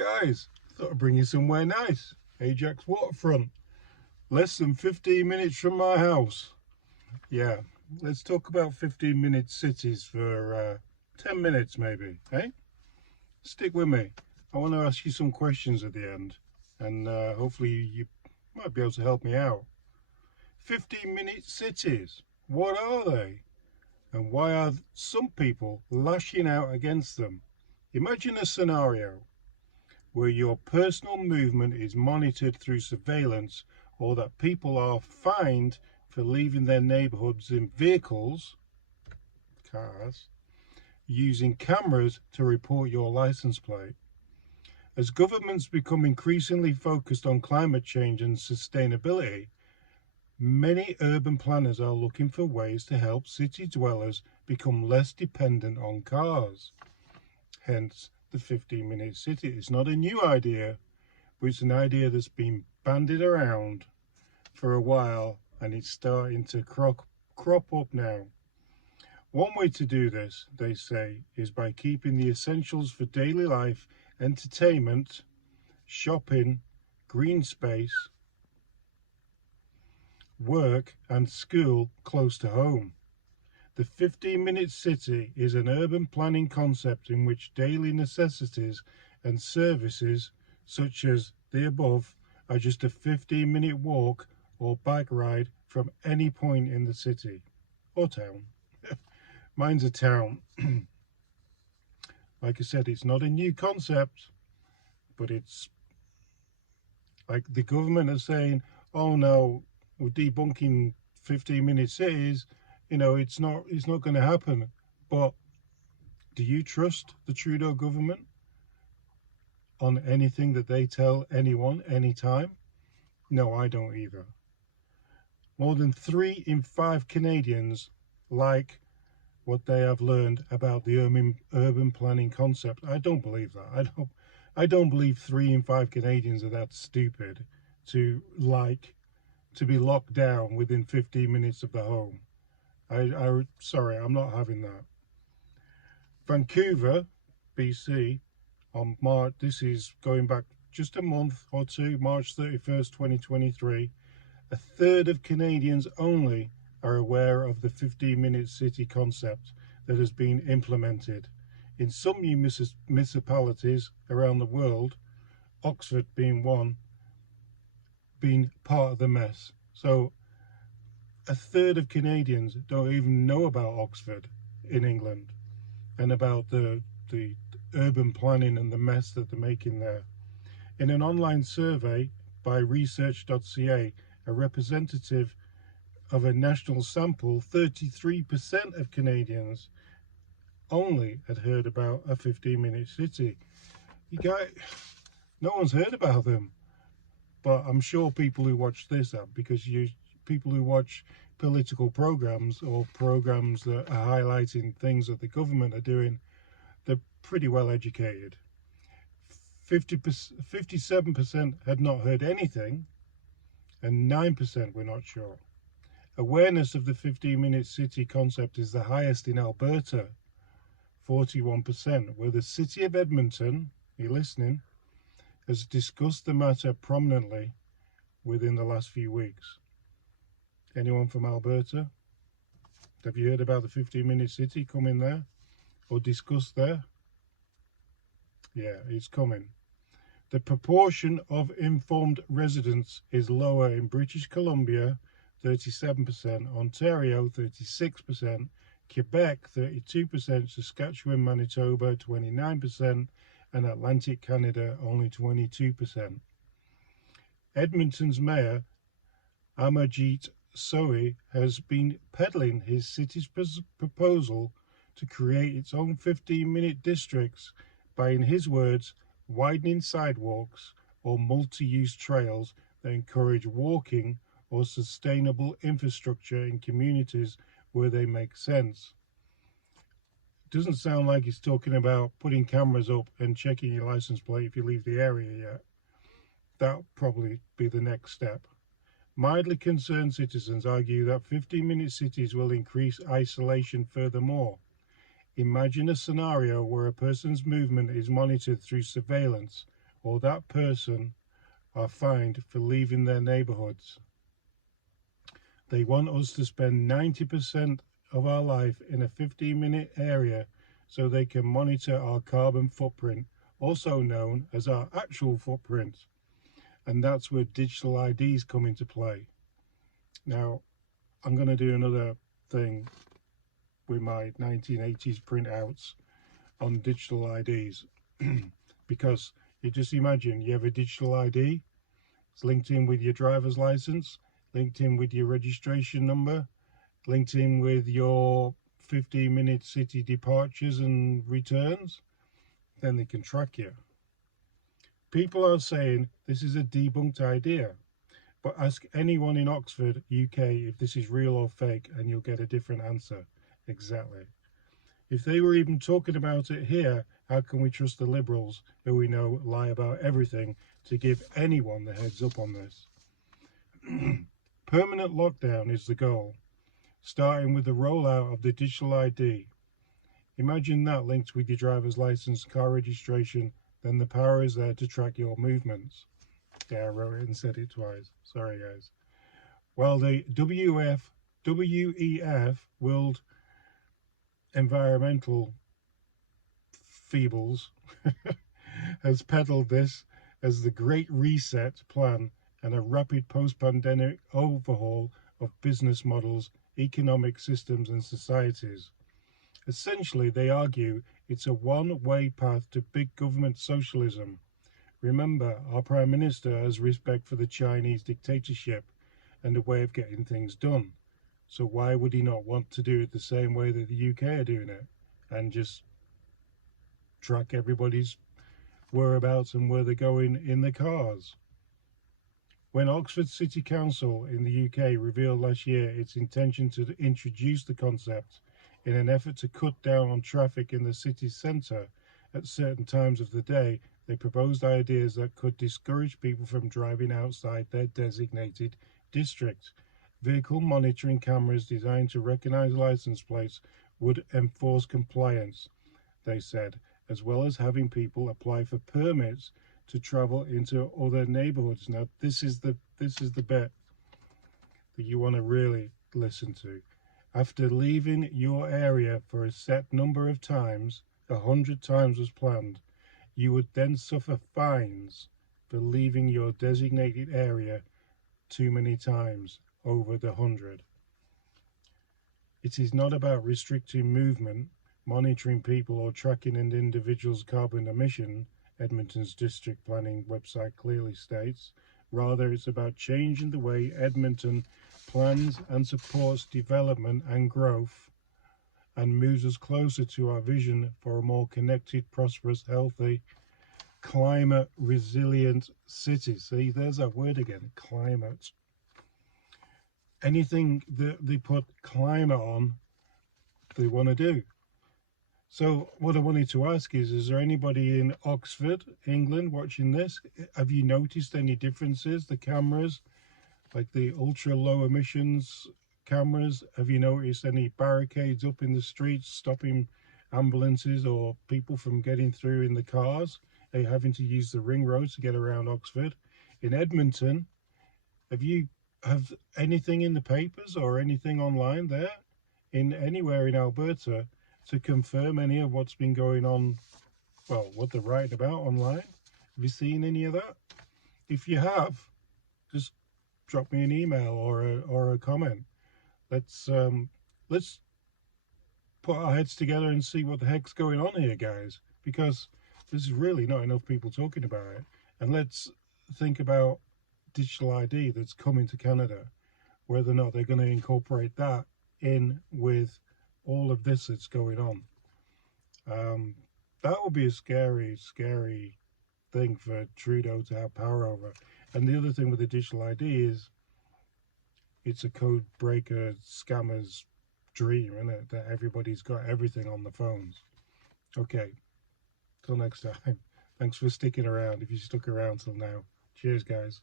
Guys, thought I'd bring you somewhere nice. Ajax waterfront. Less than 15 minutes from my house. Yeah, let's talk about 15-minute cities for 10 minutes maybe, eh? Stick with me. I want to ask you some questions at the end, and hopefully you might be able to help me out. 15-minute cities, what are they? And why are some people lashing out against them? Imagine a scenario where your personal movement is monitored through surveillance, or that people are fined for leaving their neighborhoods in vehicles, cars, using cameras to report your license plate. As governments become increasingly focused on climate change and sustainability, many urban planners are looking for ways to help city dwellers become less dependent on cars. Hence, the 15-minute city is not a new idea, but it's an idea that's been bandied around for a while, and it's starting to crop up now. One way to do this, they say, is by keeping the essentials for daily life, entertainment, shopping, green space, work and school close to home. The 15-minute city is an urban planning concept in which daily necessities and services, such as the above, are just a 15-minute walk or bike ride from any point in the city or town. Mine's a town. Like I said, it's not a new concept, but it's like the government are saying, oh no, we're debunking 15-minute cities. You know, it's not going to happen. But do you trust the Trudeau government on anything that they tell anyone, anytime? No, I don't either. More than 3 in 5 Canadians like what they have learned about the urban planning concept. I don't believe that. I don't believe 3 in 5 Canadians are that stupid to be locked down within 15 minutes of the home. Sorry, I'm not having that. Vancouver, BC, on March, this is going back just a month or two, March 31st, 2023, a third of Canadians only are aware of the 15-minute city concept that has been implemented in some municipalities around the world, Oxford being one, being part of the mess. So a third of Canadians don't even know about Oxford in England and about the urban planning and the mess that they're making there. In an online survey by research.ca, a representative of a national sample, 33% of Canadians only had heard about a 15-minute city. No one's heard about them. But I'm sure people who watch this up, because people who watch political programs or programs that are highlighting things that the government are doing, they're pretty well educated. 57% had not heard anything, and 9% were not sure. Awareness of the 15-minute city concept is the highest in Alberta, 41%, where the city of Edmonton, are you listening, has discussed the matter prominently within the last few weeks. Anyone from Alberta? Have you heard about the 15-minute city coming there or discussed there? Yeah, it's coming. The proportion of informed residents is lower in British Columbia, 37%, Ontario, 36%, Quebec, 32%, Saskatchewan, Manitoba, 29%, and Atlantic Canada, only 22%. Edmonton's mayor, Amarjeet Sohi, has been peddling his city's proposal to create its own 15-minute districts by, in his words, widening sidewalks or multi-use trails that encourage walking or sustainable infrastructure in communities where they make sense. Doesn't sound like he's talking about putting cameras up and checking your license plate if you leave the area yet. That'll probably be the next step. Mildly concerned citizens argue that 15-minute cities will increase isolation furthermore. Imagine a scenario where a person's movement is monitored through surveillance, or that person are fined for leaving their neighborhoods. They want us to spend 90% of our life in a 15-minute area so they can monitor our carbon footprint, also known as our actual footprint. And that's where digital IDs come into play. Now, I'm going to do another thing with my 1980s printouts on digital IDs because you just imagine you have a digital ID, it's linked in with your driver's license, linked in with your registration number, linked in with your 15-minute city departures and returns, then they can track you. People are saying this is a debunked idea, but ask anyone in Oxford, UK, if this is real or fake, and you'll get a different answer. Exactly. If they were even talking about it here, how can we trust the Liberals, who we know lie about everything, to give anyone the heads up on this? Permanent lockdown is the goal, starting with the rollout of the digital ID. Imagine that linked with your driver's license, car registration, then the power is there to track your movements. Yeah, I wrote it and said it twice. Sorry, guys. While the WEF, World Environmental Feebles, has peddled this as the Great Reset plan and a rapid post-pandemic overhaul of business models, economic systems and societies. Essentially, they argue it's a one-way path to big government socialism. Remember, our Prime Minister has respect for the Chinese dictatorship and a way of getting things done. So why would he not want to do it the same way that the UK are doing it and just track everybody's whereabouts and where they're going in their cars? When Oxford City Council in the UK revealed last year its intention to introduce the concept in an effort to cut down on traffic in the city centre at certain times of the day, they proposed ideas that could discourage people from driving outside their designated district. Vehicle monitoring cameras designed to recognise licence plates would enforce compliance, they said, as well as having people apply for permits to travel into other neighbourhoods. Now, this is the bit that you want to really listen to. After leaving your area for a set number of times, 100 times was planned, you would then suffer fines for leaving your designated area too many times, over the 100. It is not about restricting movement, monitoring people or tracking an individual's carbon emission, Edmonton's district planning website clearly states. Rather, it's about changing the way Edmonton plans and supports development and growth and moves us closer to our vision for a more connected, prosperous, healthy, climate resilient city. See, there's that word again, climate. Anything that they put climate on, they want to do. So what I wanted to ask is there anybody in Oxford, England, watching this? Have you noticed any differences? The cameras, like the ultra low emissions cameras, have you noticed any barricades up in the streets stopping ambulances or people from getting through in the cars? Are you having to use the ring road to get around Oxford? In Edmonton, have anything in the papers or anything online there in anywhere in Alberta to confirm any of what's been going on, well, what they're writing about online? Have you seen any of that? If you have, just drop me an email or a comment. Let's put our heads together and see what the heck's going on here, guys, because there's really not enough people talking about it. And let's think about digital ID that's coming to Canada, whether or not they're going to incorporate that in with all of this that's going on. That would be a scary thing for Trudeau to have power over. And the other thing with the digital ID is it's a code breaker scammer's dream, isn't it? That everybody's got everything on the phones. Okay, till next time. Thanks for sticking around if you stuck around till now. Cheers, guys.